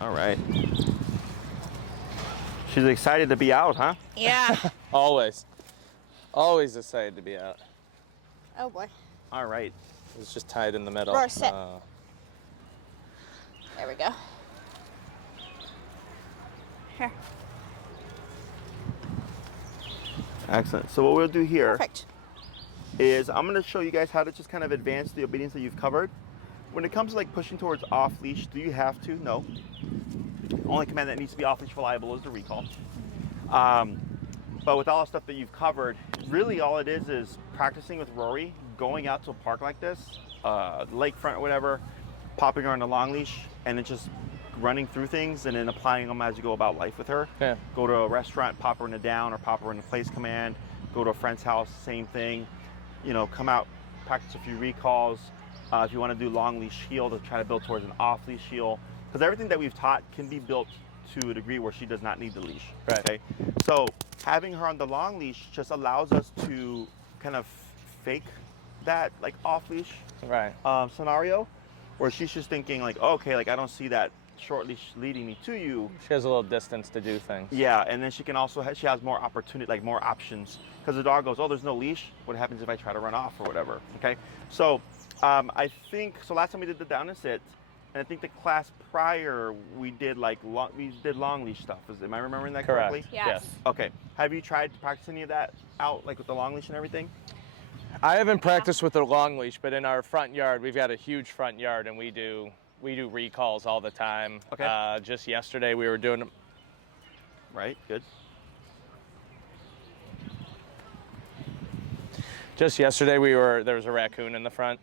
All right. She's excited to be out, huh? Yeah. Always. Always excited to be out. Oh boy. All right. It's just tied in the middle. Rory, sit. There we go. Here. Excellent. So what we'll do here Perfect. is I'm going to show you guys how to just kind of advance the obedience that you've covered. When it comes to like pushing towards off leash, do you have to? No. Only command that needs to be off leash reliable is the recall. But with all the stuff that you've covered, really all it is practicing with Rory, going out to a park like this, lakefront or whatever, popping her on a long leash, and then just running through things and then applying them as you go about life with her. Yeah. Go to a restaurant, pop her in a down or pop her in a place command. Go to a friend's house, same thing. You know, come out, practice a few recalls. If you want to do long leash heel, to try to build towards an off leash heel. Because everything that we've taught can be built to a degree where she does not need the leash. Right. Okay. So having her on the long leash just allows us to kind of fake that like off leash Right. scenario, where she's just thinking like, okay, like I don't see that short leash leading me to you. She has a little distance to do things. Yeah, and then she can also she has more opportunity, like more options, because the dog goes, oh, there's no leash. What happens if I try to run off or whatever? Okay, so I think so. Last time we did the down and sit, and I think the class prior we did like long leash stuff. Am I remembering that Correct. correctly? Yes. Okay. Have you tried to practice any of that out, like with the long leash and everything? I haven't practiced with the long leash, but in our front yard, we've got a huge front yard, and we do recalls all the time. Okay. Just yesterday we were doing. Right. Good. Just yesterday there was a raccoon in the front,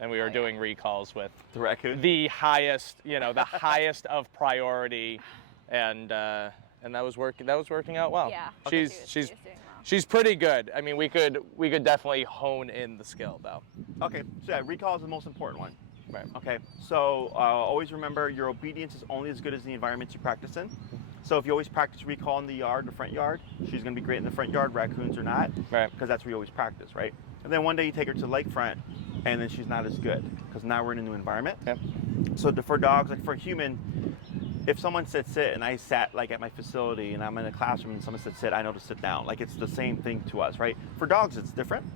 and we were doing recalls with The raccoon. the highest, the highest of priority, and that was working out well. Yeah. She's doing well. she's pretty good. I mean, we could definitely hone in the skill though. Okay. So yeah, recall is the most important one. Right. Okay, so always remember your obedience is only as good as the environment you practice in. So if you always practice recall in the yard, the front yard, she's going to be great in the front yard, raccoons are not, Right. because that's where you always practice, right? And then one day you take her to the lakefront, and then she's not as good, because now we're in a new environment. Yep. So for dogs, like for a human, if someone said sit and I sat like at my facility and I'm in a classroom and someone said sit, I know to sit down. Like it's the same thing to us, right? For dogs, it's different.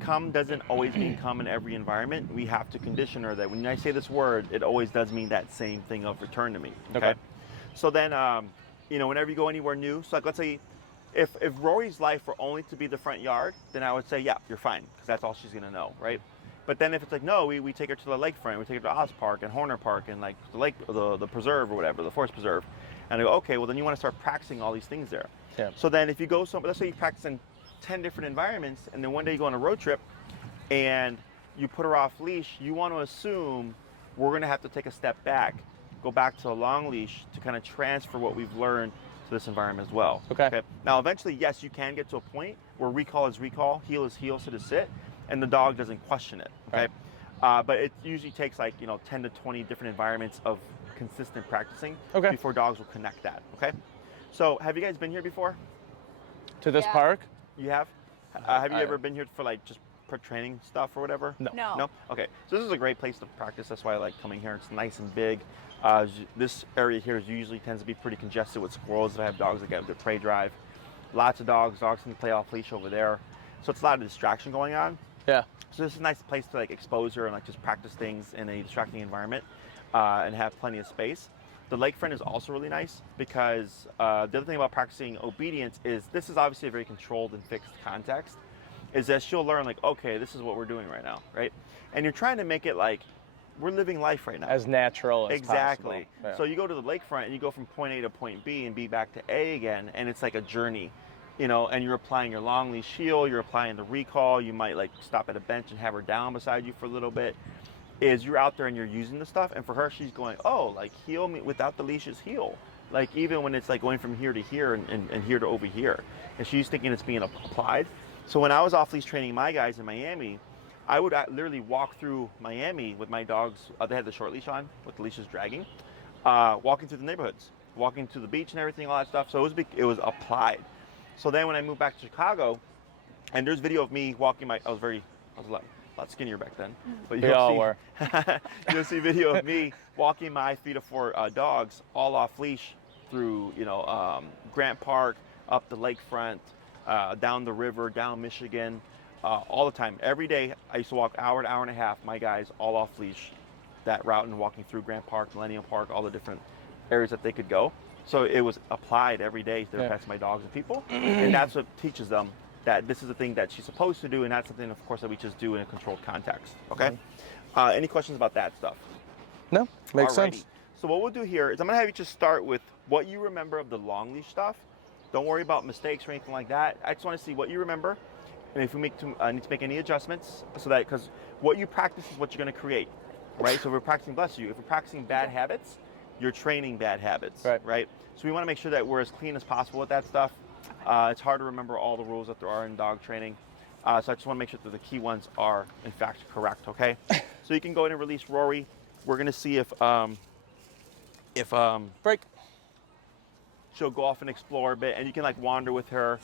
Come doesn't always mean come in every environment. We have to condition her that when I say this word, it always does mean that same thing of return to me. Okay. So then, whenever you go anywhere new, so like let's say if Rory's life were only to be the front yard, then I would say, yeah, you're fine, because that's all she's going to know, right? But then if it's like, no, we take her to the lakefront, we take her to Oz Park and Horner Park and like the lake, the preserve or whatever, the forest preserve. And I go, okay, well then you want to start practicing all these things there. Yeah. So then if you go somewhere, let's say you practice in 10 different environments, and then one day you go on a road trip and you put her off leash, you want to assume we're going to have to take a step back, go back to a long leash to kind of transfer what we've learned to this environment as well. Okay. Now, eventually, yes, you can get to a point where recall is recall, heel is heel, sit is sit, and the dog doesn't question it. Okay. Right. But it usually takes like 10 to 20 different environments of consistent practicing before dogs will connect that. Okay. So, have you guys been here before? To this Yeah. park? You have? Have you ever been here for like just for training stuff or whatever? No. No? Okay. So this is a great place to practice. That's why I like coming here. It's nice and big. This area here usually tends to be pretty congested with squirrels that have dogs that get their prey drive. Lots of dogs. Dogs can play off leash over there. So it's a lot of distraction going on. Yeah. So this is a nice place to like expose her and like just practice things in a distracting environment and have plenty of space. The lakefront is also really nice because the other thing about practicing obedience is this is obviously a very controlled and fixed context, is that she'll learn like, okay, this is what we're doing right now, right? And you're trying to make it like, we're living life right now. As natural as exactly. possible. Yeah. So you go to the lakefront and you go from point A to point B and B back to A again, and it's like a journey, and you're applying your long leash heel, you're applying the recall, you might like stop at a bench and have her down beside you for a little bit. Is you're out there and you're using the stuff, and for her she's going, oh, like heel me without the leash is heel, like even when it's like going from here to here and here to over here, and she's thinking it's being applied. So when I was off leash training my guys in Miami, I would literally walk through Miami with my dogs. They had the short leash on with the leashes dragging, walking through the neighborhoods, walking to the beach and everything, all that stuff. So it was applied. So then when I moved back to Chicago, and there's video of me walking I was a lot skinnier back then. But We all were. You'll see video of me walking my 3 to 4 dogs all off leash through, Grant Park, up the lakefront, down the river, down Michigan, all the time. Every day I used to walk hour to hour and a half, my guys all off leash, that route, and walking through Grant Park, Millennium Park, all the different areas that they could go. So it was applied every day to affect my dogs and people. And that's what teaches them that this is a thing that she's supposed to do, and not something, of course, that we just do in a controlled context. Okay? Any questions about that stuff? No, makes Alrighty. sense. So what we'll do here is I'm gonna have you just start with what you remember of the long leash stuff. Don't worry about mistakes or anything like that. I just want to see what you remember, and if we need to make any adjustments, so that, because what you practice is what you're gonna create, right? So if we're practicing, bless you, if we're practicing bad habits, you're training bad habits, right? So we want to make sure that we're as clean as possible with that stuff. It's hard to remember all the rules that there are in dog training. So I just want to make sure that the key ones are, in fact, correct, okay? So you can go in and release Rory. We're going to see if Break. she'll go off and explore a bit, and you can like wander with her.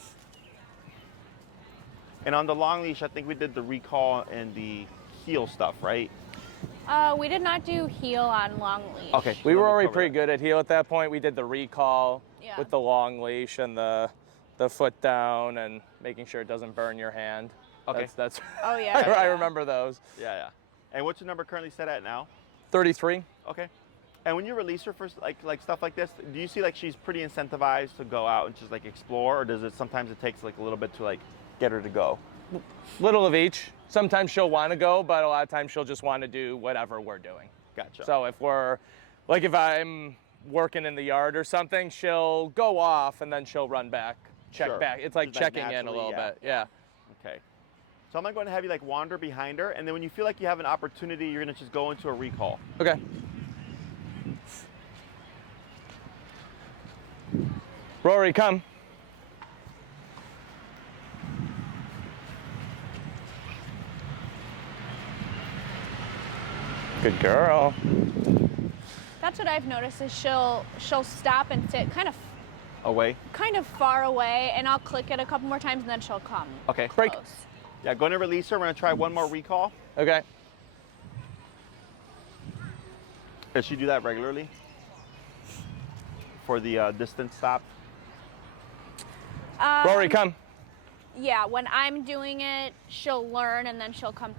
And on the long leash, I think we did the recall and the heel stuff, right? We did not do heel on long leash. Okay. We were we'll already cover pretty that. good at heel at that point. We did the recall Yeah. with the long leash and the foot down and making sure it doesn't burn your hand. Okay. That's Oh yeah. I remember those. Yeah. And what's your number currently set at now? 33. Okay. And when you release her for like stuff like this, do you see like she's pretty incentivized to go out and just like explore, or does it sometimes it takes like a little bit to like get her to go? Little of each. Sometimes she'll want to go, but a lot of times she'll just want to do whatever we're doing. Gotcha. So if I'm working in the yard or something, she'll go off and then she'll run back, check Sure. back. It's like Just, like, checking in a naturally, little yeah. bit. Yeah. Okay. So I'm going to have you like wander behind her, and then when you feel like you have an opportunity, you're going to just go into a recall. Okay. Rory, come. Good girl. That's what I've noticed is she'll stop and sit kind of Away. far away, and I'll click it a couple more times, and then she'll come Okay. Break. close. Yeah, go to release her. We're going to try one more recall. Okay. Does she do that regularly? For the distance stop? Rory, come. Yeah, when I'm doing it, she'll learn, and then she'll come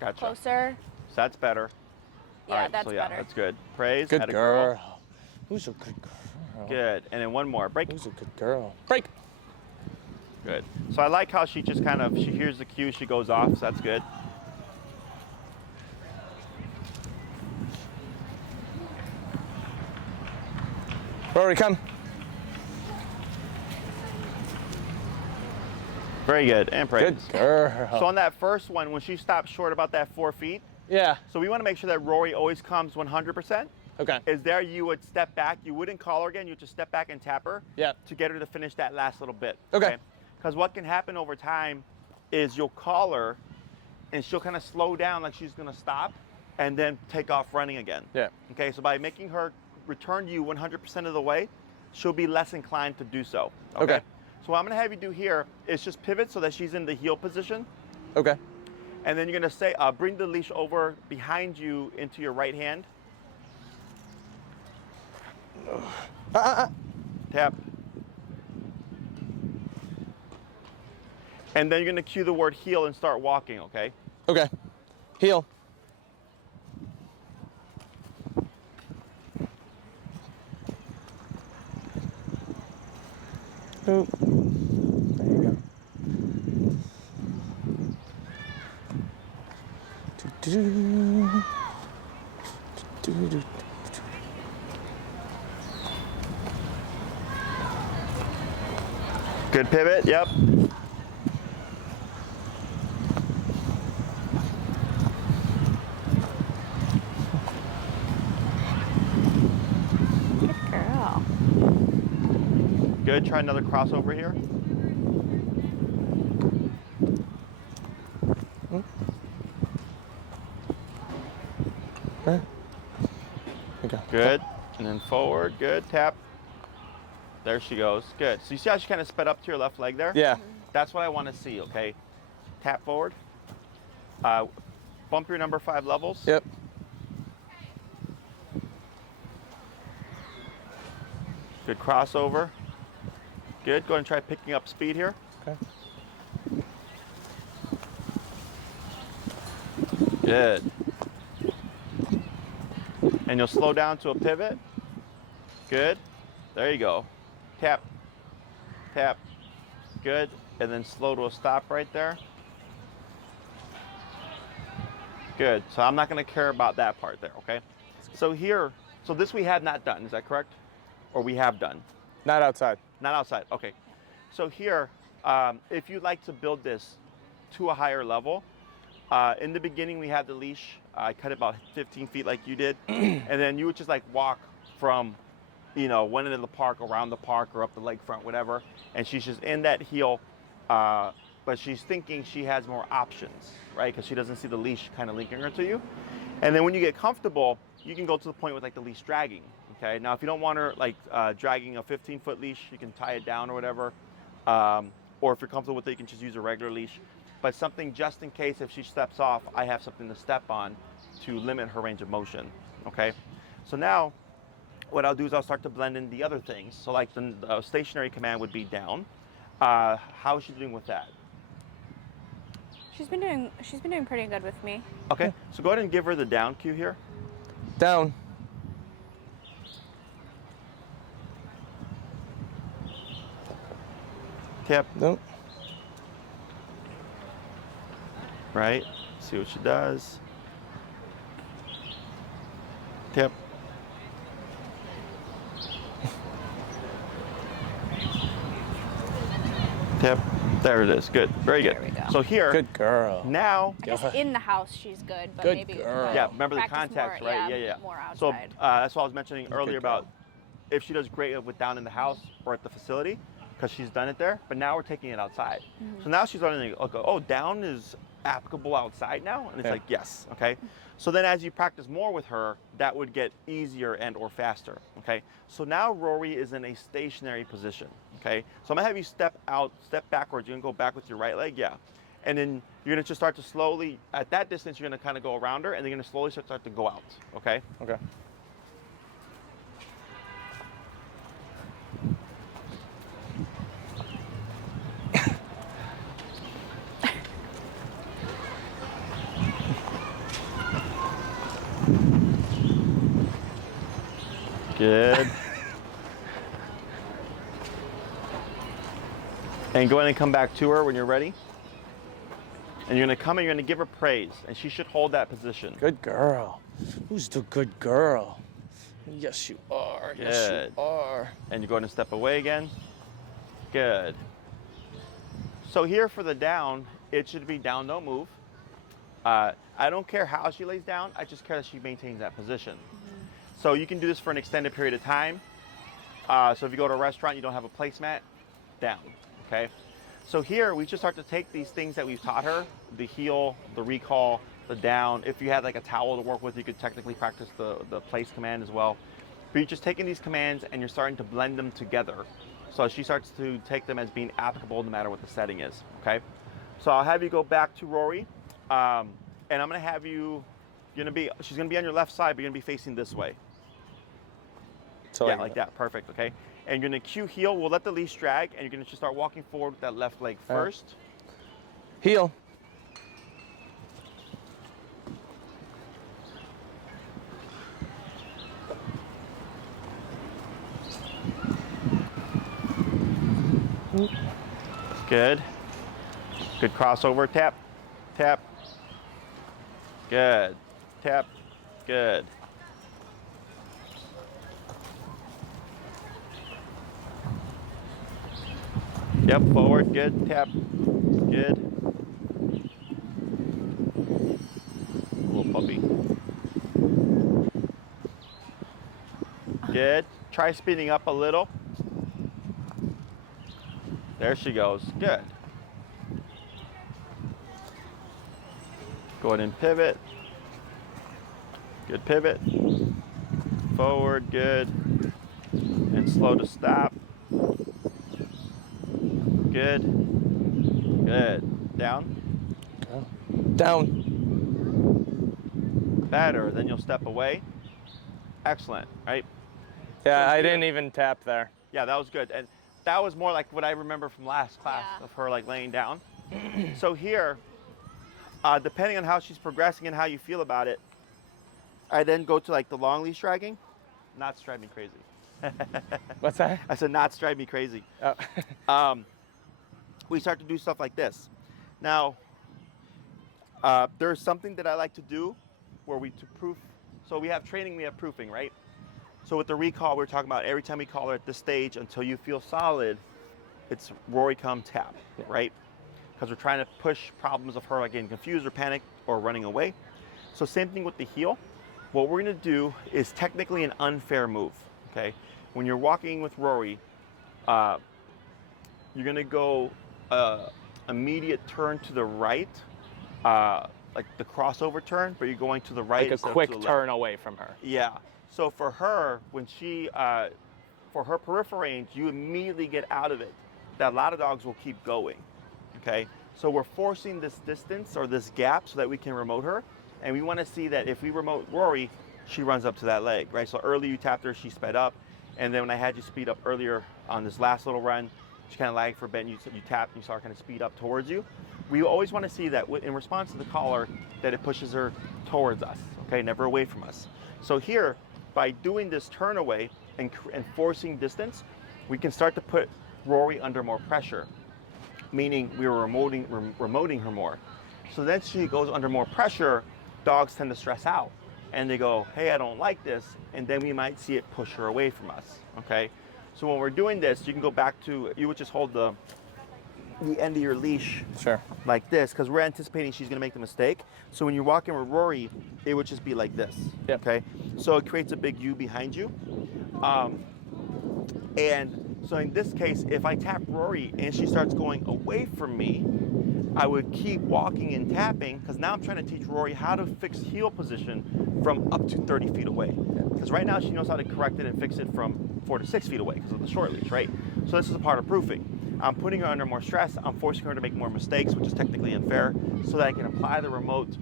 Gotcha. closer. So that's better. Yeah, All right, that's so yeah, better. that's good. Praise. Good atta girl. Who's a good girl? Good. And then one more. Break. Who's a good girl? Break. Good. So I like how she just she hears the cue, she goes off, so that's good. Rory, come. Very good. And praise. Good girl. So on that first one, when she stops short about that 4 feet, Yeah. so we want to make sure that Rory always comes 100%. Okay. Is there you would step back, you wouldn't call her again, you would just step back and tap her Yeah. to get her to finish that last little bit. Okay. Because what can happen over time is you'll call her and she'll kind of slow down like she's going to stop and then take off running again. Yeah. Okay, so by making her return to you 100% of the way, she'll be less inclined to do so. Okay. So what I'm going to have you do here is just pivot so that she's in the heel position. Okay. And then you're going to say, bring the leash over behind you into your right hand. Tap. And then you're going to cue the word heel and start walking, okay? Okay. Heel. Oop. There you go. Do-do-do. Do-do-do. Good pivot, yep. Good girl. Good, try another crossover here. There you go. Good, and then forward, good, tap. There she goes, good. So you see how she kind of sped up to your left leg there? Yeah. That's what I want to see, okay? Tap forward. Bump your number 5 levels. Yep. Good crossover. Good. Go ahead and try picking up speed here. Okay. Good. And you'll slow down to a pivot. Good. There you go. Tap. Tap. Good. And then slow to a stop right there. Good. So I'm not going to care about that part there, okay? So here, so this we have not done, is that correct? Or we have done? Not outside. Not outside, okay. So here, if you'd like to build this to a higher level, in the beginning we had the leash. I cut it about 15 feet like you did. And then you would just like walk from, you know, one end of the park, around the park, or up the lakefront, whatever. And she's just in that heel, but she's thinking she has more options, right? Because she doesn't see the leash kind of linking her to you. And then when you get comfortable, you can go to the point with like the leash dragging, okay? Now, if you don't want her like dragging a 15-foot leash, you can tie it down or whatever. Or if you're comfortable with it, you can just use a regular leash. But something just in case if she steps off, I have something to step on to limit her range of motion, okay? So now, what I'll do is I'll start to blend in the other things. So like the stationary command would be down. How is she doing with that? She's been doing pretty good with me. Okay, so go ahead and give her the down cue here. Down. Tap. Nope. Right, see what she does. Tap. Tap. There it is. Good. Very good. There we go. So here, Good girl. now, I guess in the house she's good, but Good maybe girl. yeah, remember the practice context, more, right? Yeah. More So outside. that's what I was mentioning Good earlier girl. about if she does great with down in the house or at the facility, because she's done it there, but now we're taking it outside. So now she's learning, okay, oh, down is applicable outside now? And it's Yeah. like, yes, okay? So then as you practice more with her, that would get easier and or faster, okay? So now Rory is in a stationary position, okay? So I'm gonna have you step out, step backwards. You're gonna go back with your right leg, yeah. And then you're gonna just start to slowly, at that distance, you're gonna kind of go around her and then you're gonna slowly start to go out, okay? Okay. Good. And go ahead and come back to her when you're ready. And you're gonna come and you're gonna give her praise, and she should hold that position. Good girl. Who's the good girl? Yes, you are. Yes, Good. you are. And you go ahead and step away again. Good. So here for the down, it should be down, don't move. I don't care how she lays down, I just care that she maintains that position. So you can do this for an extended period of time. So if you go to a restaurant, you don't have a placemat, down, okay? So here, we just start to take these things that we've taught her, the heel, the recall, the down. If you had like a towel to work with, you could technically practice the place command as well. But you're just taking these commands and you're starting to blend them together. So she starts to take them as being applicable no matter what the setting is, okay? So I'll have you go back to Rory, and I'm gonna have you, she's gonna be on your left side, but you're gonna be facing this way. So Yeah, like that, perfect, okay? And you're gonna cue heel, we'll let the leash drag, and you're gonna just start walking forward with that left leg first. Heel. Good. Good crossover, tap, tap. Good, tap, good. Yep, forward, good, tap, good. Little puppy. Good. Try speeding up a little. There she goes, good. Go ahead and pivot. Good pivot. Forward, good. And slow to stop. Good. Good. Down. Down. Better. Then you'll step away. Excellent, right? Yeah, So I here- didn't even tap there. Yeah, that was good. And that was more like what I remember from last class Yeah. of her like laying down. So here, depending on how she's progressing and how you feel about it, I then go to like the long leash dragging. Not drive me crazy. What's that? I said not drive me crazy. Oh. We start to do stuff like this. Now, there's something that I like to do where to proof. So we have training, we have proofing, right? So with the recall, we're talking about every time we call her at this stage until you feel solid, it's Rory come tap, right? Because we're trying to push problems of her like getting confused or panicked or running away. So same thing with the heel. What we're gonna do is technically an unfair move, okay? When you're walking with Rory, you're gonna go immediate turn to the right, like the crossover turn, but you're going to the right. Like a instead of quick to the left. turn away from her. Yeah. So for her, when she, for her peripheral range, you immediately get out of it. That a lot of dogs will keep going, okay? So we're forcing this distance or this gap so that we can remote her. And we want to see that if we remote Rory, she runs up to that leg, right? So early you tapped her, she sped up. And then when I had you speed up earlier on this last little run, she kind of lagged for a bit and you tapped and you saw her kind of speed up towards you. We always want to see that in response to the collar, that it pushes her towards us, okay? Never away from us. So here, by doing this turn away and forcing distance, we can start to put Rory under more pressure, meaning we were remoting her more. So then she goes under more pressure, dogs tend to stress out and they go, hey, I don't like this. And then we might see it push her away from us, okay? So when we're doing this, you can go back to, you would just hold the end of your leash Sure. like this, because we're anticipating she's gonna make the mistake. So when you're walking with Rory, it would just be like this, Yep. okay? So it creates a big U behind you. And so in this case, if I tap Rory and she starts going away from me, I would keep walking and tapping, because now I'm trying to teach Rory how to fix heel position from up to 30 feet away. Because right now she knows how to correct it and fix it from 4 to 6 feet away because of the short leash, right? So this is a part of proofing. I'm putting her under more stress. I'm forcing her to make more mistakes, which is technically unfair, so that I can apply the remote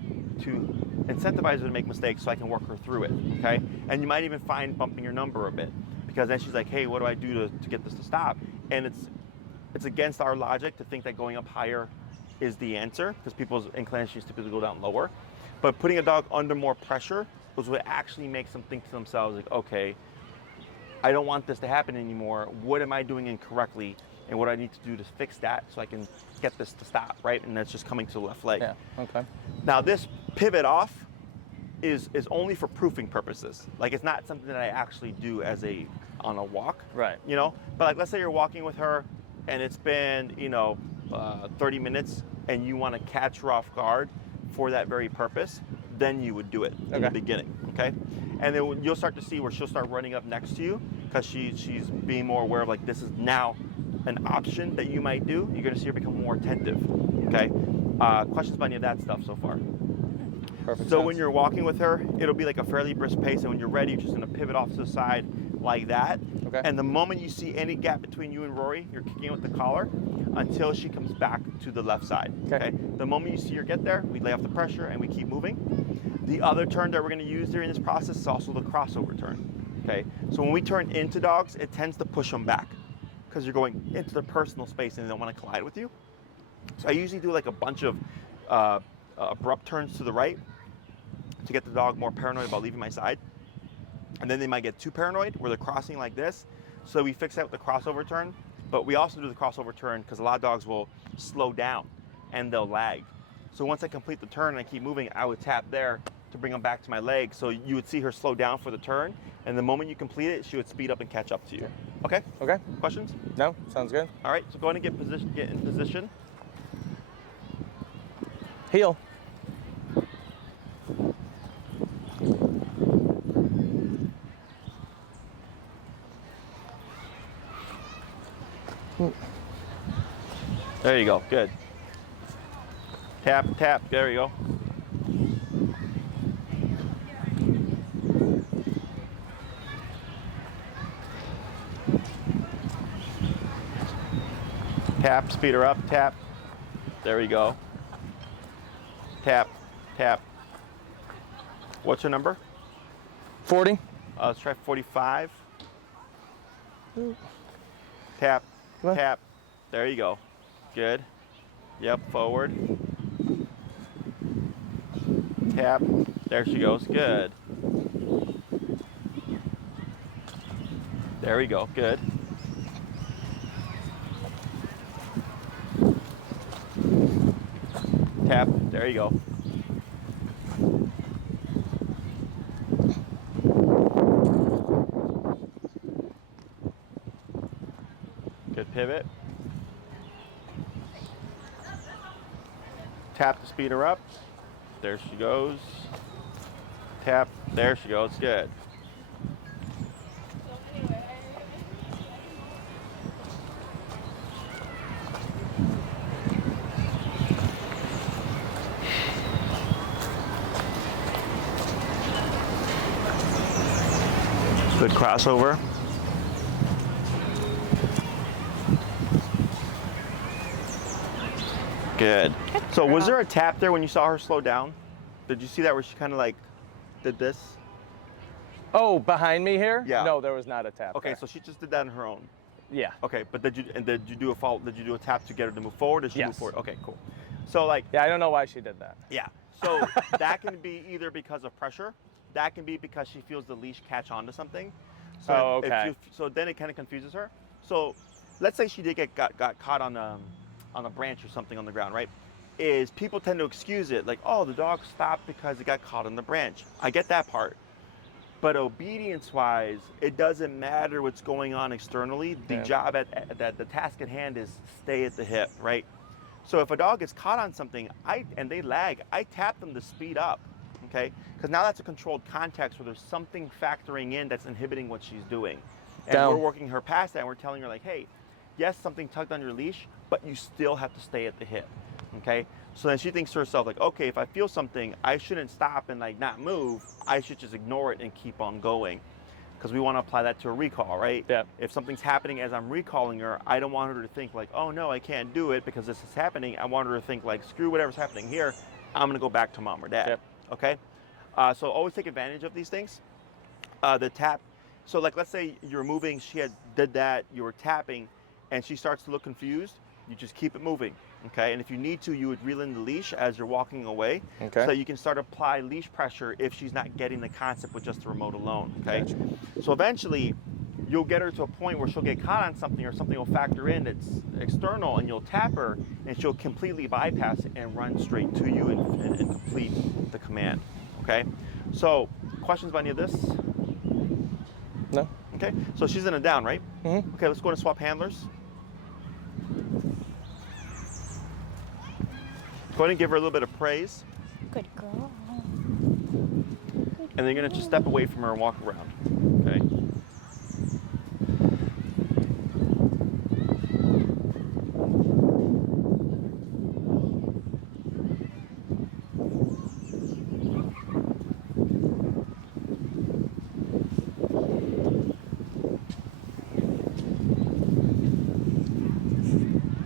to incentivize her to make mistakes so I can work her through it, okay? And you might even find bumping your number a bit, because then she's like, hey, what do I do to get this to stop? And it's against our logic to think that going up higher is the answer, because people's inclinations typically go down lower. But putting a dog under more pressure is what actually makes them think to themselves, like, okay, I don't want this to happen anymore. What am I doing incorrectly? And what I need to do to fix that so I can get this to stop, right? And that's just coming to the left leg. Yeah, okay. Now this pivot off is only for proofing purposes. Like, it's not something that I actually do on a walk. Right. You know, but like, let's say you're walking with her and it's been, 30 minutes and you want to catch her off guard for that very purpose, then you would do it in the beginning, okay? And then you'll start to see where she'll start running up next to you, because she's being more aware of, like, this is now an option that you might do. You're gonna see her become more attentive, okay? Questions about any of that stuff so far? Perfect. So sense. when you're walking with her, it'll be like a fairly brisk pace, and when you're ready, you're just gonna pivot off to the side like that. Okay. And the moment you see any gap between you and Rory, you're kicking with the collar until she comes back to the left side. Okay. The moment you see her get there, we lay off the pressure and we keep moving. The other turn that we're gonna use during this process is also the crossover turn. Okay. So when we turn into dogs, it tends to push them back, because you're going into their personal space and they don't want to collide with you. So I usually do like a bunch of abrupt turns to the right to get the dog more paranoid about leaving my side. And then they might get too paranoid where they're crossing like this. So we fix that with the crossover turn, but we also do the crossover turn because a lot of dogs will slow down and they'll lag. So once I complete the turn and I keep moving, I would tap there to bring them back to my leg. So you would see her slow down for the turn, and the moment you complete it, she would speed up and catch up to you. Okay? Okay. Questions? No, sounds good. All right, so go ahead and get in position. Heel. There you go, good. Tap, tap, there you go. Tap, speed her up, tap. There we go. Tap, tap. What's your number? 40. Let's try 45. Tap, Come on. tap. There you go. Good. Yep, forward. Tap. There she goes. Good. There we go. Good. Tap. There you go. Good pivot. Tap to speed her up. There she goes. Tap. There she goes. Good. Good crossover. Good. So was there a tap there when you saw her slow down? Did you see that where she kind of like did this? Oh, behind me here? Yeah. No, there was not a tap. Okay, there. so she just did that on her own. Yeah. Okay, but did you do a fault? Did you do a tap to get her to move forward? Did she move Yes. forward? Okay, cool. So like, Yeah, I don't know why she did that. yeah. So that can be either because of pressure. That can be because she feels the leash catch onto something. So Oh, okay. So then it kind of confuses her. So let's say she did got caught on a branch or something on the ground, right? Is people tend to excuse it like, oh, the dog stopped because it got caught on the branch. I get that part. But obedience-wise, it doesn't matter what's going on externally. The Yeah. job the task at hand is stay at the hip, right? So if a dog gets caught on something, and they lag, I tap them to speed up, okay? Because now that's a controlled context where there's something factoring in that's inhibiting what she's doing. And Down. we're working her past that, and we're telling her like, hey, yes, something tugged on your leash, but you still have to stay at the hip, okay? So then she thinks to herself like, okay, if I feel something, I shouldn't stop and like not move. I should just ignore it and keep on going. Because we want to apply that to a recall, right? Yeah. If something's happening as I'm recalling her, I don't want her to think like, oh no, I can't do it because this is happening. I want her to think like, screw whatever's happening here. I'm going to go back to mom or dad. Yep. Okay? So always take advantage of these things. The tap. So like, let's say you're moving, she did that, you were tapping, and she starts to look confused. You just keep it moving. Okay, and if you need to, you would reel in the leash as you're walking away, Okay. so that you can start to apply leash pressure if she's not getting the concept with just the remote alone. Okay, Gotcha. so eventually you'll get her to a point where she'll get caught on something or something will factor in that's external, and you'll tap her, and she'll completely bypass it and run straight to you and complete the command. Okay, so questions about any of this? No. Okay, so she's in a down, right? Mm-hmm. Okay, let's go and swap handlers. Go ahead and give her a little bit of praise. Good girl. And then you're gonna just step away from her and walk around. Okay.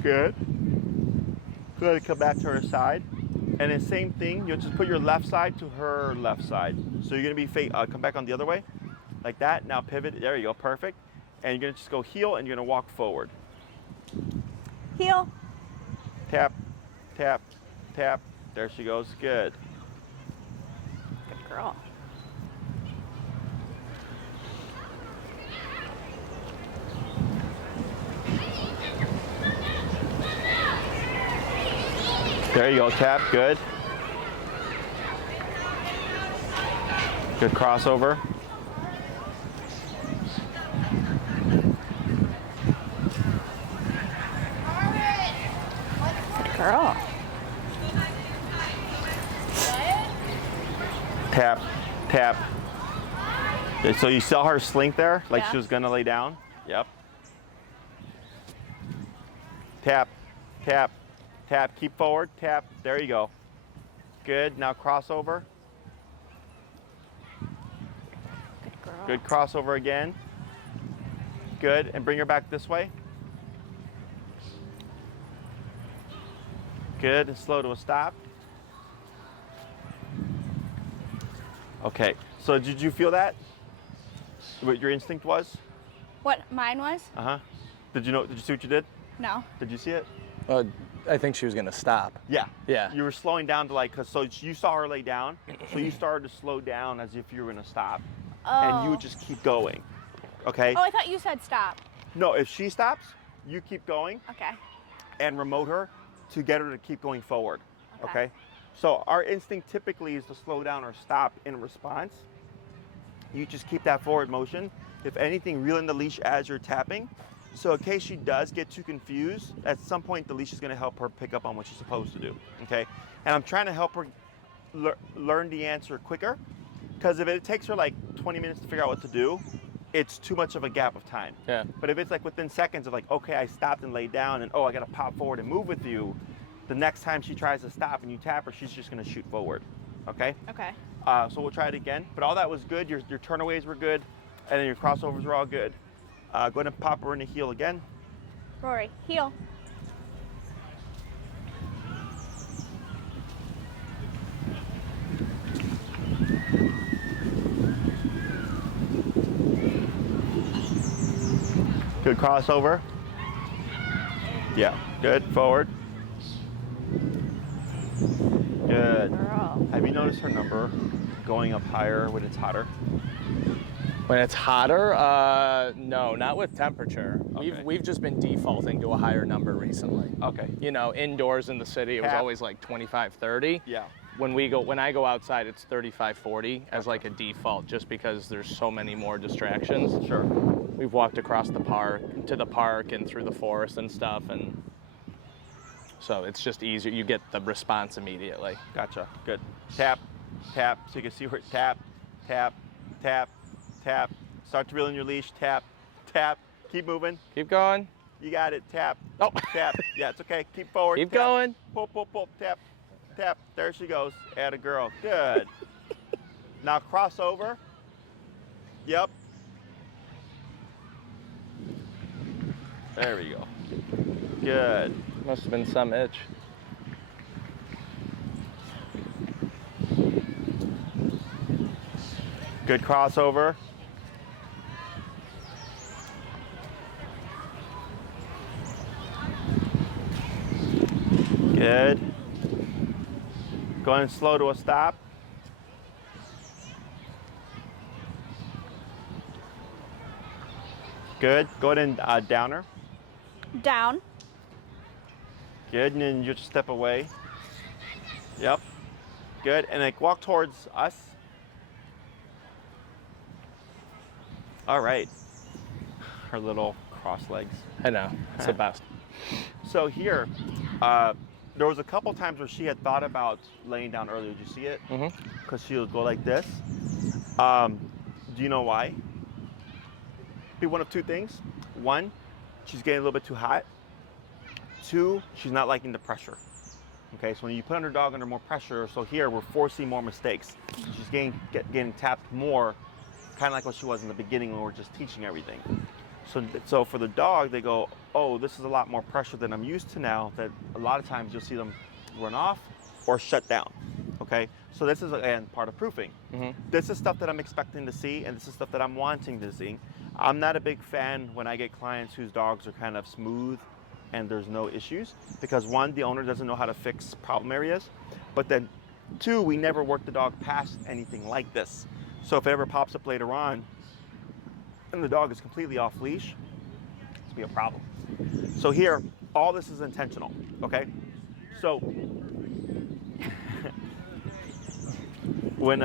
Good. Go ahead and come back to her side. And then same thing, you'll just put your left side to her left side. So you're gonna be come back on the other way, like that. Now pivot, there you go, perfect. And you're gonna just go heel and you're gonna walk forward. Heel. Tap, tap, tap. There she goes, good. Good girl. There you go, tap, good. Good crossover. Good girl. Tap, tap. So you saw her slink there, like Yeah. she was gonna lay down? Yep. Tap, tap, tap, keep forward, tap, there you go. Good, now crossover. Good girl. Good crossover again. Good, and bring her back this way. Good, and slow to a stop. Okay, so did you feel that? What your instinct was? What mine was? Uh-huh. Did you see what you did? No. Did you see it? I think she was gonna stop. Yeah. Yeah. You were slowing down to so you saw her lay down, so you started to slow down as if you were gonna stop. Oh. And you would just keep going, okay? Oh, I thought you said stop. No, if she stops, you keep going Okay. and remote her to get her to keep going forward, Okay. okay? So our instinct typically is to slow down or stop in response. You just keep that forward motion. If anything, reel in the leash as you're tapping. So in case she does get too confused, at some point the leash is gonna help her pick up on what she's supposed to do, okay? And I'm trying to help her learn the answer quicker, because if it takes her like 20 minutes to figure out what to do, it's too much of a gap of time. Yeah. But if it's like within seconds of like, okay, I stopped and laid down and oh, I gotta pop forward and move with you, the next time she tries to stop and you tap her, she's just gonna shoot forward, okay? Okay. So we'll try it again, but all that was good. Your turnaways were good, and then your crossovers were all good. Go ahead and pop her in the heel again. Rory, heel. Good crossover. Yeah, good, forward. Good. Girl. Have you noticed her number going up higher when it's hotter? When it's hotter, no, not with temperature. Okay. We've just been defaulting to a higher number recently. Okay. You know, indoors in the city, it was Cap. always like 25, 30. Yeah. When I go outside, it's 35, 40 as like a default, just because there's so many more distractions. Sure. We've walked across the park, to the park and through the forest and stuff, and so it's just easier. You get the response immediately. Gotcha. Good. Tap, tap, so you can see where tap, tap, tap, tap. Start to reel in your leash. Tap, tap. Keep moving. Keep going. You got it. Tap. Oh. Tap. Yeah, it's okay. Keep forward. Keep tap. going. Pull, pull, pull. Tap, tap. There she goes. Atta girl. Good. Now cross over. Yep. There we go. Good. Must have been some itch. Good crossover. Good. Going slow to a stop. Good. Go ahead and downer. Down. Good. And then you just step away. Yep. Good. And like walk towards us. All right. Her little cross legs. I know, it's the best. So here, there was a couple times where she had thought about laying down earlier. Did you see it? Mm-hmm. Because she would go like this. Do you know why? Be one of two things. One, she's getting a little bit too hot. Two, she's not liking the pressure. Okay, so when you put her dog under more pressure, so here we're forcing more mistakes. She's getting tapped more, kind of like what she was in the beginning when we were just teaching everything. So for the dog, they go, oh, this is a lot more pressure than I'm used to now, that a lot of times you'll see them run off or shut down, okay? So this is, again, part of proofing. Mm-hmm. This is stuff that I'm expecting to see, and this is stuff that I'm wanting to see. I'm not a big fan when I get clients whose dogs are kind of smooth and there's no issues, because one, the owner doesn't know how to fix problem areas, but then two, we never work the dog past anything like this. So if it ever pops up later on, and the dog is completely off leash, it's be a problem. So here, all this is intentional, okay? So when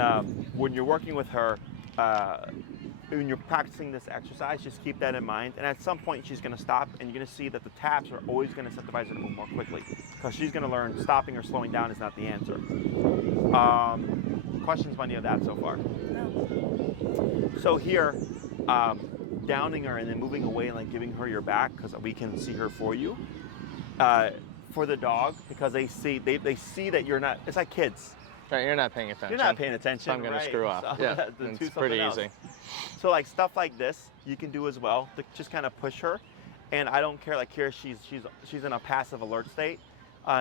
you're working with her, when you're practicing this exercise, just keep that in mind. And at some point, she's going to stop, and you're going to see that the taps are always going to incentivize her to move more quickly, because she's going to learn stopping or slowing down is not the answer. Questions on any of that so far? No. So here, downing her and then moving away and like giving her your back, because we can see her for you. For the dog, because they see that you're not. It's like kids. Right, you're not paying attention. You're not paying attention. So I'm going right? to screw up. So, Yeah, to do it's something pretty else. easy. So like stuff like this, you can do as well. To just kind of push her, and I don't care. Like here, she's in a passive alert state.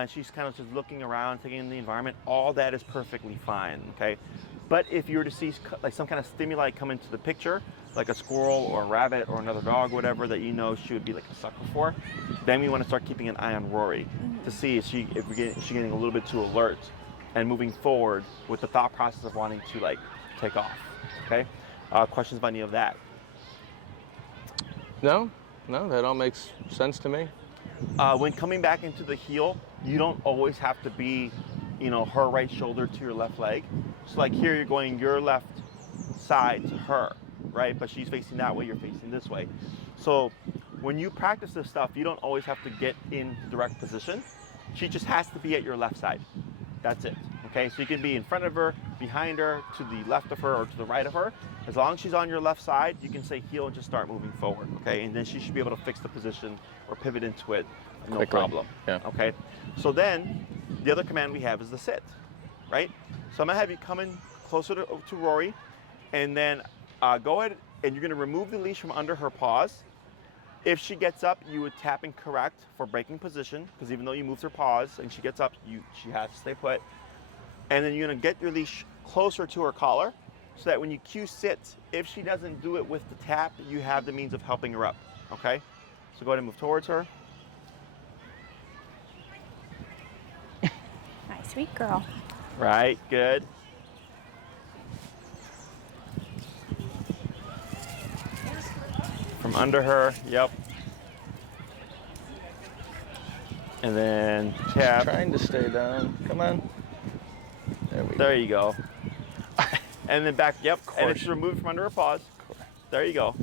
She's kind of just looking around, taking in the environment. All that is perfectly fine. Okay. But if you were to see like some kind of stimuli come into the picture, like a squirrel or a rabbit or another dog, whatever, that you know she would be like a sucker for, then we want to start keeping an eye on Rory to see if she's getting a little bit too alert and moving forward with the thought process of wanting to like take off. Okay? Questions about any of that? No, that all makes sense to me. When coming back into the heel, you don't always have to be, her right shoulder to your left leg. So like here, you're going your left side to her, right? But she's facing that way, you're facing this way. So when you practice this stuff, you don't always have to get in direct position. She just has to be at your left side. That's it, okay? So you can be in front of her, behind her, to the left of her, or to the right of her. As long as she's on your left side, you can say heel and just start moving forward, okay? And then she should be able to fix the position or pivot into it, no Quickly. problem, Yeah. okay? So then, the other command we have is the sit, right? So I'm gonna have you come in closer to Rory, and then go ahead and you're gonna remove the leash from under her paws. If she gets up, you would tap and correct for breaking position, because even though you moved her paws and she gets up, she has to stay put. And then you're gonna get your leash closer to her collar, so that when you cue sit, if she doesn't do it with the tap, you have the means of helping her up, okay? So go ahead and move towards her. Nice, sweet girl. Right, good. From under her, yep. And then tap. Trying to stay down. Come on. There you go. And then back, yep. course. And it's removed from under her paws. There you go.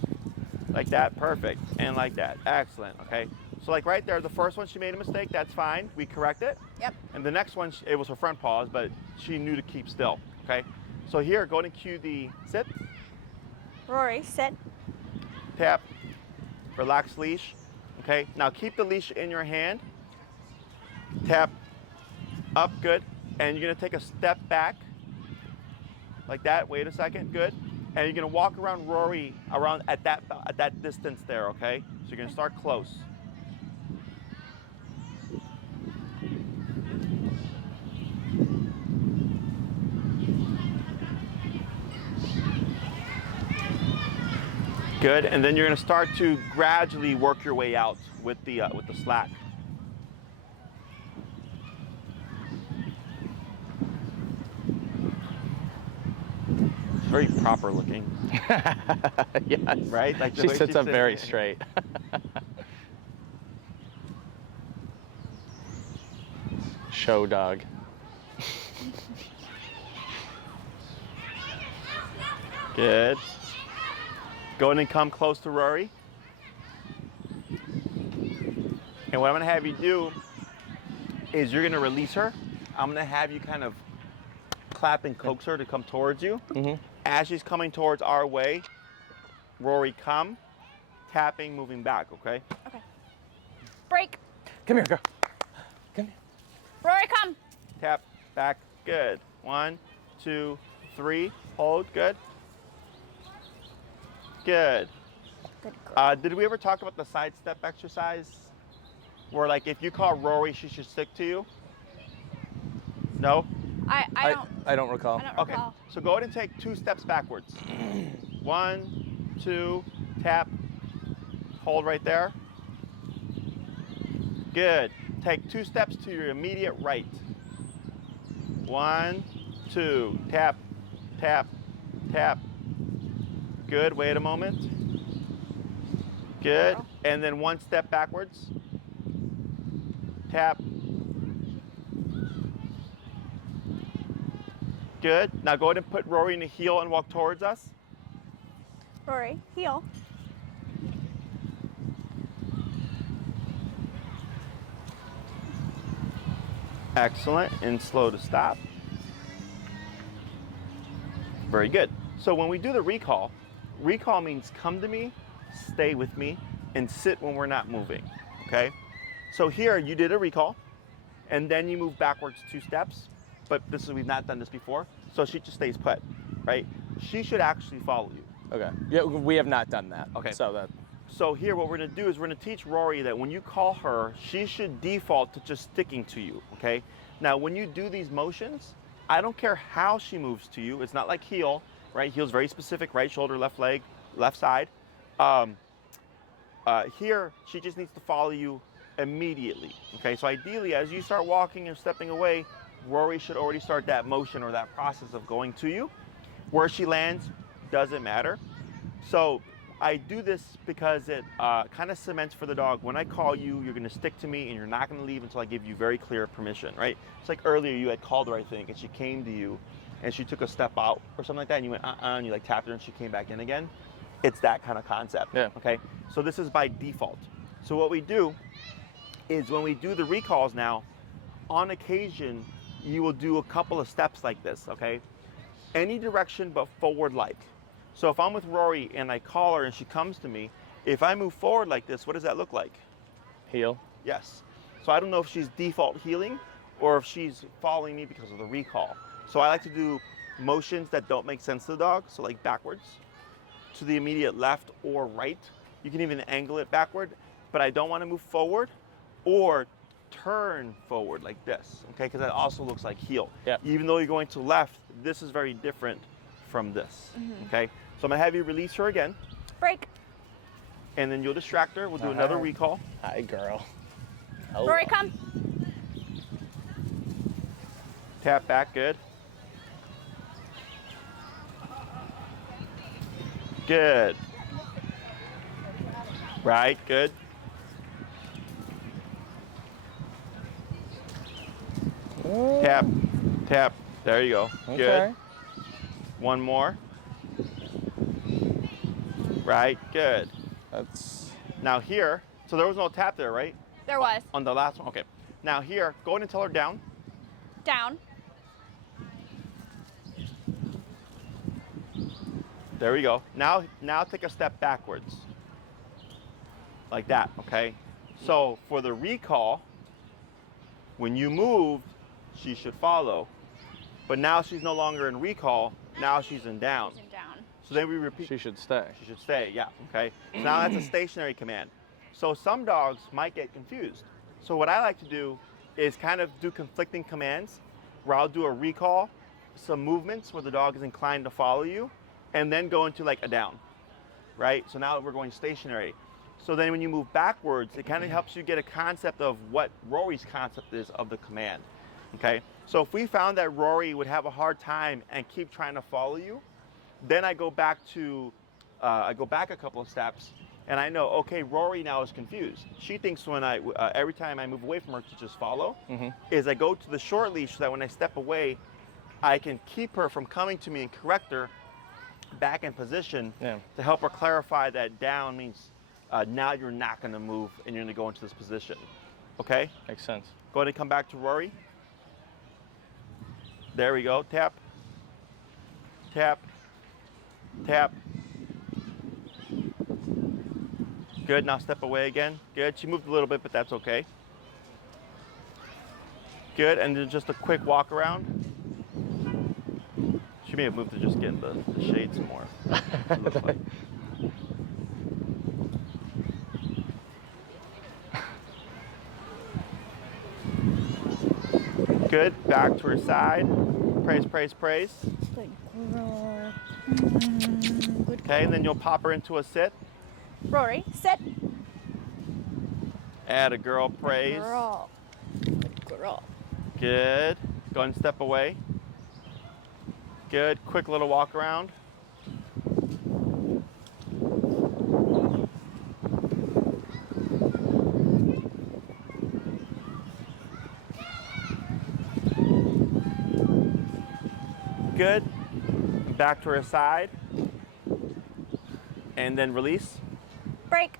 Like that, perfect. And like that, excellent, okay? So like right there, the first one she made a mistake, that's fine. We correct it. Yep. And the next one, it was her front paws, but she knew to keep still, okay? So here, go ahead and cue the sit, Rory, sit. tap, relax leash, okay? Now keep the leash in your hand, tap, up, good. And you're gonna take a step back, like that, wait a second, good. And you're gonna walk around Rory, at that distance there, okay? So you're gonna start close. Good, and then you're gonna start to gradually work your way out with the slack. Very proper looking. Yes. Right? Like the She way sits she's up very sitting. straight. Show dog. Good. Go ahead and come close to Rory. And what I'm gonna have you do is you're gonna release her. I'm gonna have you kind of clap and coax her to come towards you. Mm-hmm. As she's coming towards our way, Rory, come, tapping, moving back, okay? Okay. Break. Come here, girl. Come here. Rory, come. Tap, back, good. 1, 2, 3, hold, good. Good. Good girl. Did we ever talk about the side step exercise? Where like if you call Rory, she should stick to you? No? I don't. I don't recall. I don't Okay, recall. so go ahead and take 2 steps backwards. 1, 2, tap, hold right there. Good. Take 2 steps to your immediate right. 1, 2, tap, tap, tap. Good, wait a moment. Good, and then 1 step backwards. Tap. Good. Now go ahead and put Rory in the heel and walk towards us. Rory, heel. Excellent, and slow to stop. Very good. So when we do the recall means come to me, stay with me, and sit when we're not moving, okay? So here you did a recall, and then you move backwards 2 steps, but we've not done this before, so she just stays put, right? She should actually follow you. Okay. Yeah, we have not done that. Okay. So here what we're gonna do is we're gonna teach Rory that when you call her, she should default to just sticking to you, okay? Now when you do these motions, I don't care how she moves to you. It's not like heel, right? Heel's very specific, right shoulder, left leg, left side. Here, she just needs to follow you immediately, okay? So ideally, as you start walking and stepping away, Rory should already start that motion or that process of going to you. Where she lands doesn't matter. So I do this because it kind of cements for the dog. When I call you, you're gonna stick to me and you're not gonna leave until I give you very clear permission, right? It's like earlier you had called her, I think, and she came to you and she took a step out or something like that and you went, and you like tapped her and she came back in again. It's that kind of concept, Yeah. okay? So this is by default. So what we do is when we do the recalls now, on occasion, you will do a couple of steps like this, okay? Any direction but forward like. So if I'm with Rory and I call her and she comes to me, if I move forward like this, what does that look like? Heel. Yes. So I don't know if she's default heeling or if she's following me because of the recall. So I like to do motions that don't make sense to the dog, so like backwards, to the immediate left or right. You can even angle it backward, but I don't want to move forward or turn forward like this, okay? Because that also looks like heel. Yep. Even though you're going to left, this is very different from this, okay? So I'm gonna have you release her again, Break. and then you'll distract her. We'll do another recall. Hi, girl. Rory, come. Tap back, good. Good. Right, good. Tap, tap. There you go. Okay. Good. One more. Right, good. That's Now here, so there was no tap there, right? There was. On the last one, okay. Now here, go ahead and tell her down. Down. There we go. Now take a step backwards. Like that, okay? So for the recall, when you moved, she should follow. But now she's no longer in recall, now she's in down. She's in down. So then we repeat. she should stay. She should stay, yeah, okay? So now that's a stationary command. So some dogs might get confused. So what I like to do is kind of do conflicting commands where I'll do a recall, some movements where the dog is inclined to follow you, and then go into like a down, right? So now we're going stationary. So then when you move backwards, it kind of helps you get a concept of what Rory's concept is of the command, okay? So if we found that Rory would have a hard time and keep trying to follow you, then I go back a couple of steps and I know, okay, Rory now is confused. She thinks when every time I move away from her to just follow, is I go to the short leash so that when I step away, I can keep her from coming to me and correct her back in position to help her clarify that down means now you're not gonna move and you're gonna go into this position, okay? Makes sense. Go ahead and come back to Rory. There we go, tap, tap, tap. Good, now step away again. Good, she moved a little bit, but that's okay. Good, and then just a quick walk around. She may have moved to just get in the shade some more. It looks like. Good, back to her side. Praise, praise, praise. Good girl. Good Okay, and then you'll pop her into a sit. Rory, sit. Add a girl, praise. Girl. Good girl. Good. Go ahead and step away. Good. Quick little walk around. Good. Back to her side. And then release. Break.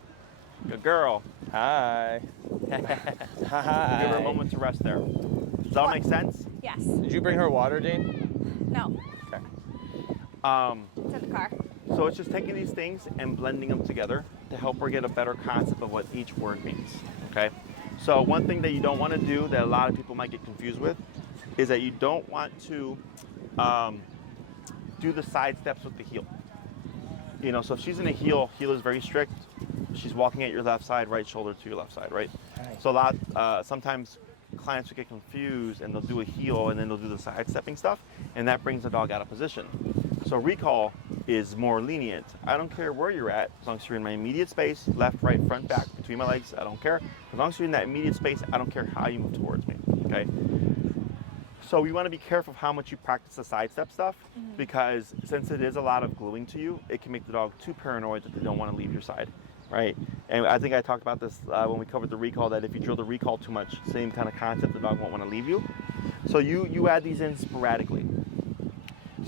Good girl. Hi. Hi. Give her a moment to rest there. Does that all make sense? Yes. Did you bring her water, Dean? No. Okay. It's in the car. So it's just taking these things and blending them together to help her get a better concept of what each word means, okay? So one thing that you don't want to do that a lot of people might get confused with is that you don't want to do the side steps with the heel. You know, so if she's in a heel is very strict. She's walking at your left side, right shoulder to your left side, right? Right. So sometimes clients will get confused and they'll do a heel and then they'll do the sidestepping stuff, and that brings the dog out of position. So recall is more lenient. I don't care where you're at, as long as you're in my immediate space, left, right, front, back, between my legs, I don't care. As long as you're in that immediate space, I don't care how you move towards me, okay? So we want to be careful of how much you practice the sidestep stuff, because since it is a lot of gluing to you, it can make the dog too paranoid that they don't want to leave your side, right? And I think I talked about this when we covered the recall, that if you drill the recall too much, same kind of concept, the dog won't want to leave you. So you add these in sporadically.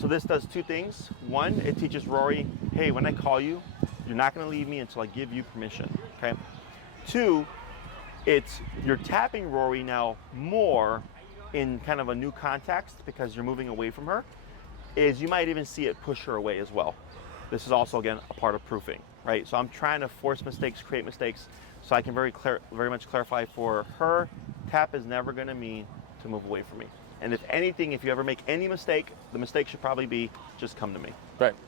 So this does two things. One, it teaches Rory, hey, when I call you, you're not going to leave me until I give you permission, okay? Two, you're tapping Rory now more in kind of a new context because you're moving away from her, is you might even see it push her away as well. This is also, again, a part of proofing, right? So I'm trying to force mistakes, create mistakes, so I can very much clarify for her, tap is never going to mean to move away from me. And if anything, if you ever make any mistake, the mistake should probably be just come to me.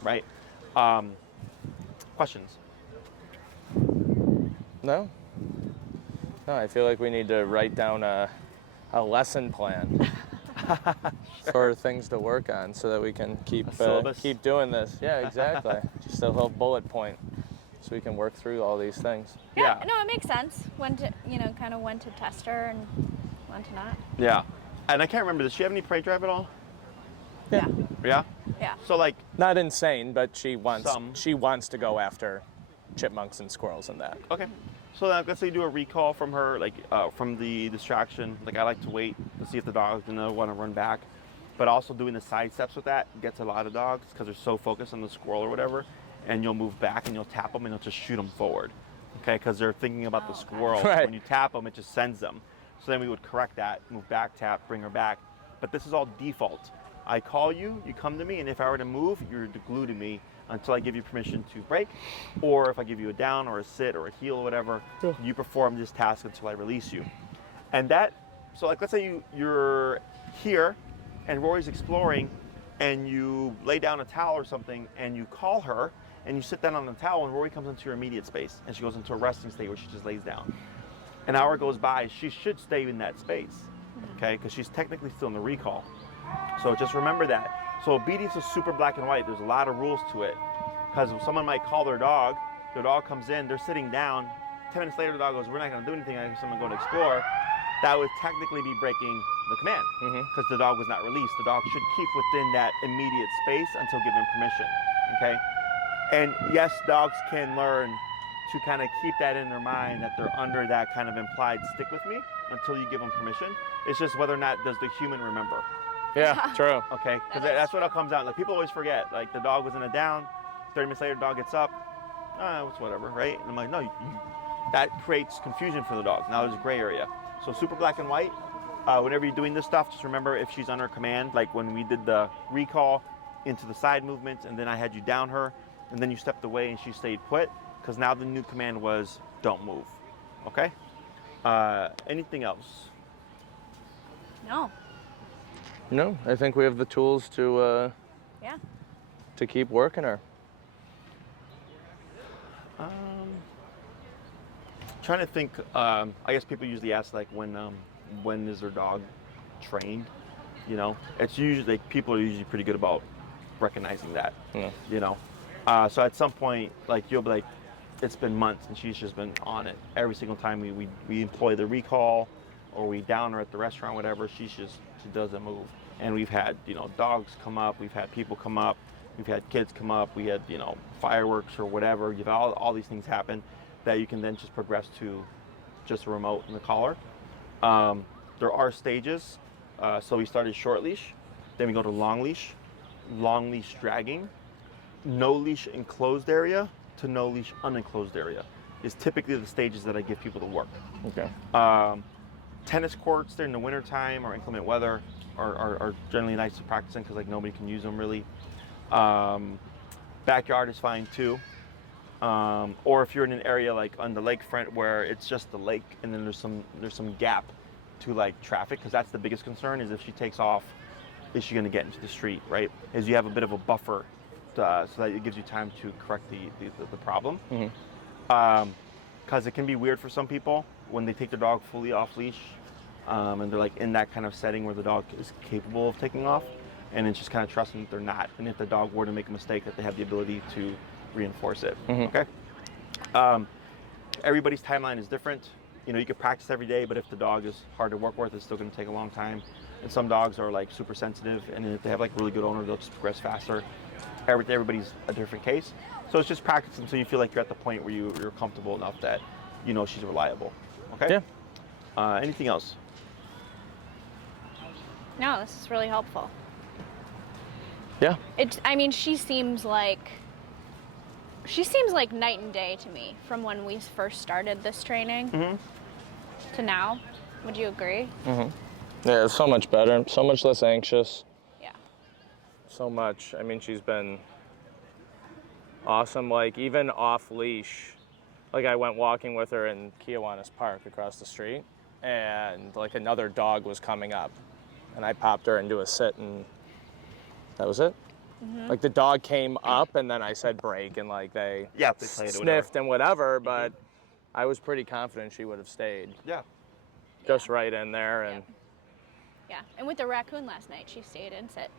Right? Questions? No, I feel like we need to write down a lesson plan for things to work on so that we can keep doing this. Yeah, exactly. Just a little bullet point so we can work through all these things. Yeah. No, it makes sense when to, kind of when to test her and when to not. Yeah. And I can't remember, does she have any prey drive at all? Yeah. Yeah? Yeah. So like, not insane, but she wants to go after chipmunks and squirrels and that. okay. So then let's say you do a recall from her, like from the distraction. Like I like to wait to see if the dog's gonna want to run back. But also doing the side steps with that gets a lot of dogs because they're so focused on the squirrel or whatever. And you'll move back and you'll tap them and you'll just shoot them forward. Okay, because they're thinking about the squirrel. Right. When you tap them, it just sends them. So then we would correct that, move back, tap, bring her back. But this is all default. I call you, you come to me, and if I were to move, you're glued to me until I give you permission to break, or if I give you a down or a sit or a heel or whatever, you perform this task until I release you. And that, so like let's say you're here and Rory's exploring and you lay down a towel or something and you call her and you sit down on the towel and Rory comes into your immediate space and she goes into a resting state where she just lays down. An hour goes by, she should stay in that space, okay? Because she's technically still in the recall. So just remember that. So obedience is super black and white. There's a lot of rules to it. Because someone might call their dog comes in, they're sitting down, 10 minutes later the dog goes, we're not gonna do anything, I guess I'm gonna go to explore. That would technically be breaking the command because the dog was not released. The dog should keep within that immediate space until given permission, okay? And yes, dogs can learn to kind of keep that in their mind that they're under that kind of implied stick with me until you give them permission. It's just whether or not does the human remember. Yeah, true. Okay, because that's what it comes down. Like people always forget. Like the dog was in a down, 30 minutes later, the dog gets up. It's whatever, right? And I'm like, no, that creates confusion for the dog. Now there's a gray area. So super black and white. Whenever you're doing this stuff, just remember if she's under command. Like when we did the recall into the side movements, and then I had you down her, and then you stepped away and she stayed put. Because now the new command was don't move. Okay? Anything else? No, I think we have the tools to keep working her. Trying to think. I guess people usually ask like when is their dog trained? It's usually like, people are usually pretty good about recognizing that. Yeah. So at some point, like you'll be like, it's been months and she's just been on it. Every single time we employ the recall or we down her at the restaurant, whatever, she doesn't move. And we've had, dogs come up, we've had people come up, we've had kids come up, we had, fireworks or whatever. You've all these things happen that you can then just progress to just a remote and the collar. There are stages. So we started short leash, then we go to long leash dragging, no leash enclosed area to no leash unenclosed area is typically the stages that I give people to work. Okay. Tennis courts during the winter time or inclement weather are generally nice to practice in because like nobody can use them really. Backyard is fine too. Or if you're in an area like on the lakefront where it's just the lake and then there's some gap to like traffic, because that's the biggest concern is if she takes off, is she going to get into the street, right? Is you have a bit of a buffer so that it gives you time to correct the problem. Because it can be weird for some people when they take their dog fully off leash and they're like in that kind of setting where the dog is capable of taking off, and it's just kind of trusting that they're not. And if the dog were to make a mistake, that they have the ability to reinforce it. Okay. Everybody's timeline is different. You know, you could practice every day, but if the dog is hard to work with, it's still going to take a long time. And some dogs are like super sensitive, and if they have like really good owner, they'll just progress faster. Everybody's a different case. So it's just practice until you feel like you're at the point where you're comfortable enough that you know she's reliable. Okay? Yeah. Anything else? No, this is really helpful. Yeah. I mean, she seems like night and day to me from when we first started this training to now. Would you agree? Yeah, it's so much better, so much less anxious. Yeah. So much. I mean, she's been awesome. Like, even off leash, like I went walking with her in Kiwanis Park across the street, and like another dog was coming up, and I popped her into a sit, and that was it. Like the dog came up, and then I said break, and like they sniffed and whatever, but I was pretty confident she would have stayed. Yeah. Just right in there, and yeah. And with the raccoon last night, she stayed in sit.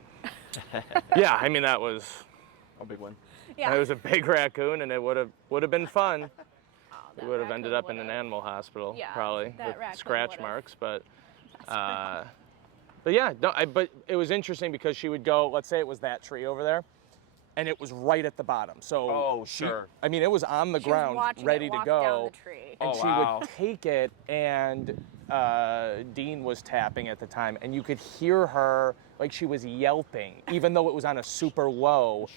yeah, I mean that was a big one. Yeah. It was a big raccoon, and it would have been fun. We would have ended up in an animal hospital, probably with scratch marks, but yeah, no, but it was interesting because she would go, let's say it was that tree over there, and it was right at the bottom. So I mean, it was on the ground, ready to go, down the tree. and she would take it, and Dean was tapping at the time, and you could hear her like she was yelping, even though it was on a super low.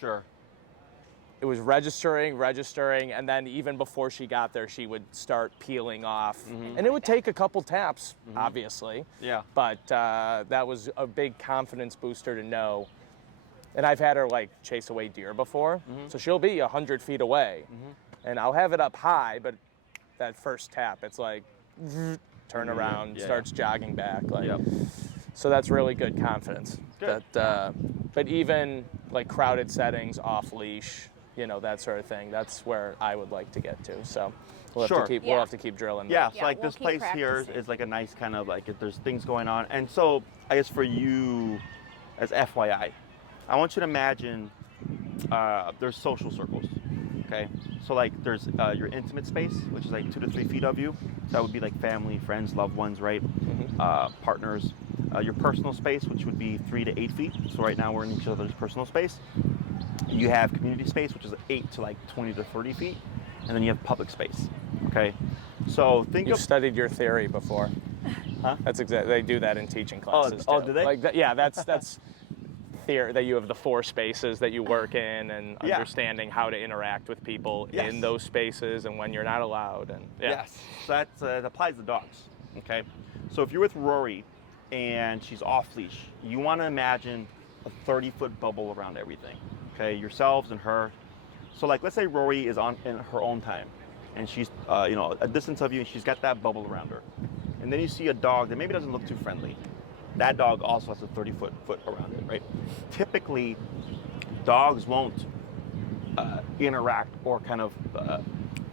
It was registering, and then even before she got there, she would start peeling off. And it would take a couple taps, obviously. Yeah. But that was a big confidence booster to know. And I've had her like chase away deer before, so she'll be 100 feet away, and I'll have it up high, but that first tap, it's like turn around, starts jogging back, like. So that's really good confidence. But even like crowded settings, off leash, you know, that sort of thing. That's where I would like to get to. So we'll have to keep drilling. Yeah, so like this place here is like a nice kind of like if there's things going on. And so I guess for you, as FYI, I want you to imagine there's social circles. Okay, so like there's your intimate space, which is like 2 to 3 feet of you. So that would be like family, friends, loved ones, right? Partners. Your personal space, which would be 3 to 8 feet. So right now we're in each other's personal space. You have community space, which is 8 to like 20 to 30 feet. And then you have public space. Okay, so You've studied your theory before. Huh? That's exactly. They do that in teaching classes. Oh, do they? Like that, yeah, that's theory that you have the 4 spaces that you work in, and understanding how to interact with people in those spaces and when you're not allowed. And yes, so that applies to dogs. Okay, so if you're with Rory and she's off leash, you want to imagine a 30-foot bubble around everything. Okay, yourselves and her. So like, let's say Rory is in her own time, and she's a distance of you, and she's got that bubble around her. And then you see a dog that maybe doesn't look too friendly. That dog also has a 30-foot around it, right? Typically, dogs won't interact or kind of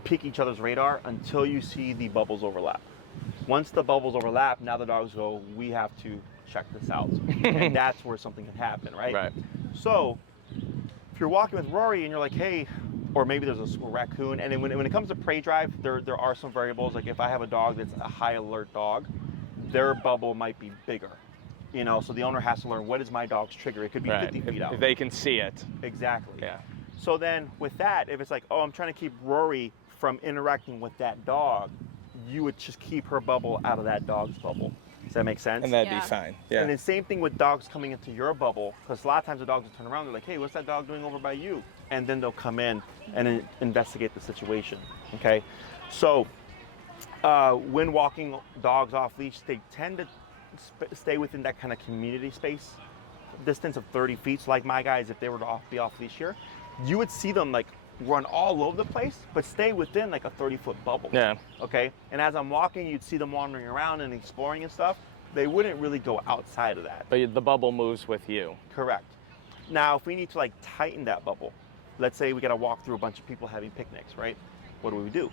pick each other's radar until you see the bubbles overlap. Once the bubbles overlap, now the dogs go, we have to check this out. And that's where something can happen, right? Right. So if you're walking with Rory and you're like, hey, or maybe there's a raccoon, and then when it comes to prey drive, there are some variables. Like if I have a dog that's a high alert dog, their bubble might be bigger. You know, so the owner has to learn, what is my dog's trigger? It could be 50 feet out. If they can see it. Exactly. Yeah. So then with that, if it's like, oh, I'm trying to keep Rory from interacting with that dog, you would just keep her bubble out of that dog's bubble. Does that make sense? And that'd be fine. Yeah. And the same thing with dogs coming into your bubble, because a lot of times the dogs will turn around, they're like, hey, what's that dog doing over by you? And then they'll come in and investigate the situation, okay? So when walking dogs off leash, they tend to stay within that kind of community space, distance of 30 feet. So like my guys, if they were to be off leash here, you would see them like run all over the place, but stay within like a 30-foot bubble. Yeah. Okay. And as I'm walking, you'd see them wandering around and exploring and stuff. They wouldn't really go outside of that. But the bubble moves with you. Correct. Now, if we need to like tighten that bubble, let's say we got to walk through a bunch of people having picnics, right? What do we do?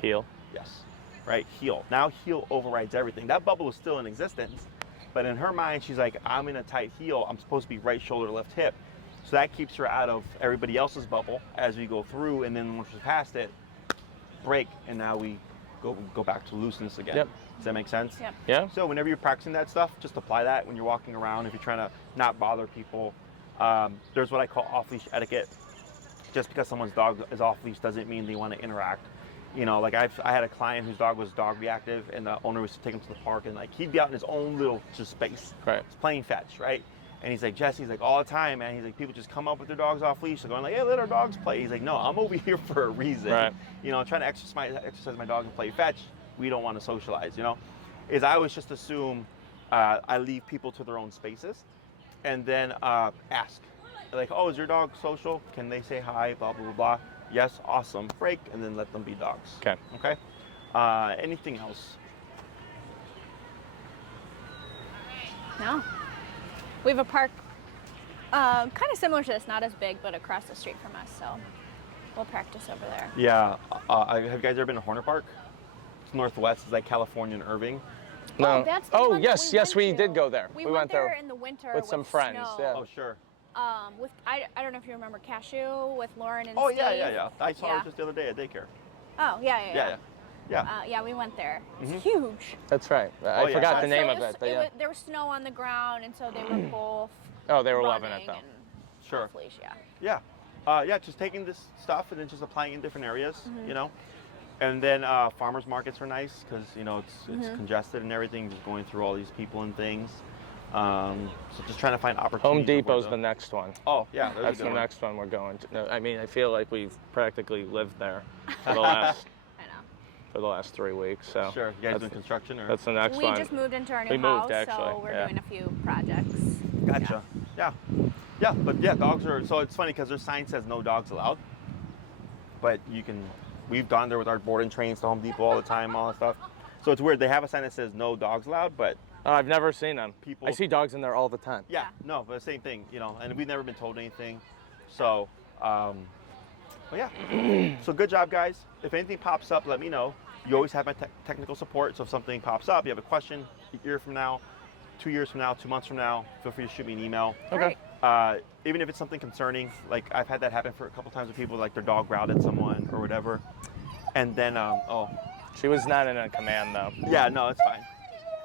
Heel. Yes. right? Heel. Now heel overrides everything. That bubble is still in existence, but in her mind, she's like, I'm in a tight heel. I'm supposed to be right shoulder, left hip. So that keeps her out of everybody else's bubble as we go through, and then once we're past it, break, and now we go back to looseness again. Yep. Does that make sense? Yep. Yeah. So whenever you're practicing that stuff, just apply that when you're walking around. If you're trying to not bother people, there's what I call off-leash etiquette. Just because someone's dog is off-leash doesn't mean they want to interact. You know, like I had a client whose dog was dog reactive, and the owner was to take him to the park, and like he'd be out in his own little just space, Right. He's playing fetch, right? And he's like, Jesse's like, all the time, man. He's like, people just come up with their dogs off leash. They're going like, hey, let our dogs play. He's like, no, I'm over here for a reason. Right. You know, trying to exercise my dog and play fetch. We don't want to socialize, you know? Is I always just assume I leave people to their own spaces, and then ask. Like, oh, is your dog social? Can they say hi, blah, blah, blah, blah. Yes, awesome, break, and then let them be dogs. Okay. Okay? Anything else? No. We have a park kind of similar to this, not as big, but across the street from us, so we'll practice over there. Yeah. Have you guys ever been to Horner Park? It's northwest. It's like California and Irving. No. That's the Oh, one that yes, we yes, went we to. did go there. We went there in the winter with some friends, snow. yeah. Oh, sure. With I don't know if you remember Cashew with Lauren and Oh, Steve. yeah. I saw Yeah. her just the other day at daycare. Oh, yeah. Yeah. We went there. It's Mhm. huge. That's right. Oh, I yeah. forgot the So name it of was- it. But yeah. there was snow on the ground, and so they were both Oh, they were loving it running though. and Sure. off leash, yeah. Yeah, just taking this stuff and then just applying it in different areas, Mm-hmm. you know. And then farmers markets are nice because, you know, it's Mm-hmm. congested and everything, just going through all these people and things. So just trying to find opportunities. Home of where Depot's the next one. Oh, yeah, there's That's a the good one. next one we're going to. No, I mean, I feel like we've practically lived there for the last I know. 3 weeks. So Sure. You guys that's, doing construction or? that's the next We one. just moved into our new We moved, house, actually, so we're yeah. doing a few projects. Gotcha. Yeah, but yeah, dogs are. So it's funny because their sign says no dogs allowed, but you can. We've gone there with our boarding trains to Home Depot all the time, all that stuff. So it's weird. They have a sign that says no dogs allowed, but Oh, I've never seen them. People- I see dogs in there all the time. yeah, no, but the same thing, you know. And we've never been told anything. So, but yeah. So good job, guys. If anything pops up, let me know. You always have my technical support. So if something pops up, you have a question, a year from now, 2 years from now, 2 months from now, feel free to shoot me an email. Okay. Even if it's something concerning, like I've had that happen for a couple times with people, like their dog growled at someone or whatever. And then, She was not in a command though. yeah, no, it's fine.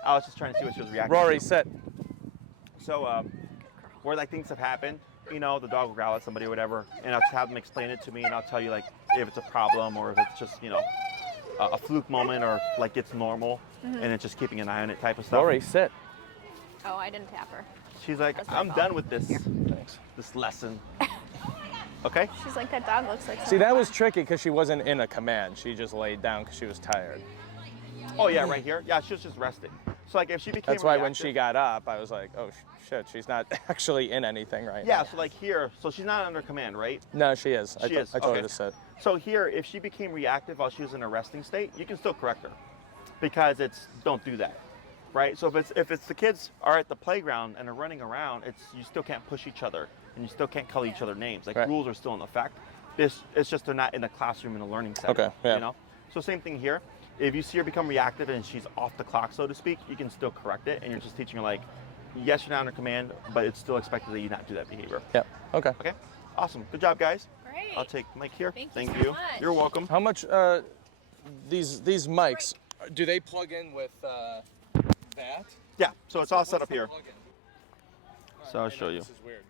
I was just trying to see what she was reacting Rory, to. sit. So, where like things have happened, you know, the dog will growl at somebody or whatever, and I'll just have them explain it to me, and I'll tell you like if it's a problem or if it's just, you know, a fluke moment or like it's normal, and it's just keeping an eye on it type of stuff. Rory, sit. Oh, I didn't tap her. She's like, That's my I'm fault. done with this Thanks. this lesson. Okay. She's like, that dog looks like See, something that was fun." tricky because she wasn't in a command. She just laid down because she was tired. Oh yeah, right here. Yeah, she was just resting. So like if she became That's why when reactive- she got up, I was like, oh shit, she's not actually in anything right Yeah, now. so like here, so she's not under command, right? No, she is. She is, I told her okay. to sit. So here, if she became reactive while she was in a resting state, you can still correct her, because it's don't do that, right? So if it's the kids are at the playground and are running around, you still can't push each other and you still can't call each other names. Like Right. rules are still in effect. It's just they're not in a classroom in a learning setting. Okay, yeah. You know. So same thing here. If you see her become reactive and she's off the clock, so to speak, you can still correct it, and you're just teaching her like, yes, you're not under command, but it's still expected that you not do that behavior. Yeah. Okay. Okay. Awesome. Good job, guys. Great. I'll take Mike here. Thank you so much. You're welcome. How much? These mics, do they plug in with that? Yeah. So it's all set up What's the here. plug-in? So I'll I know show you. This is weird,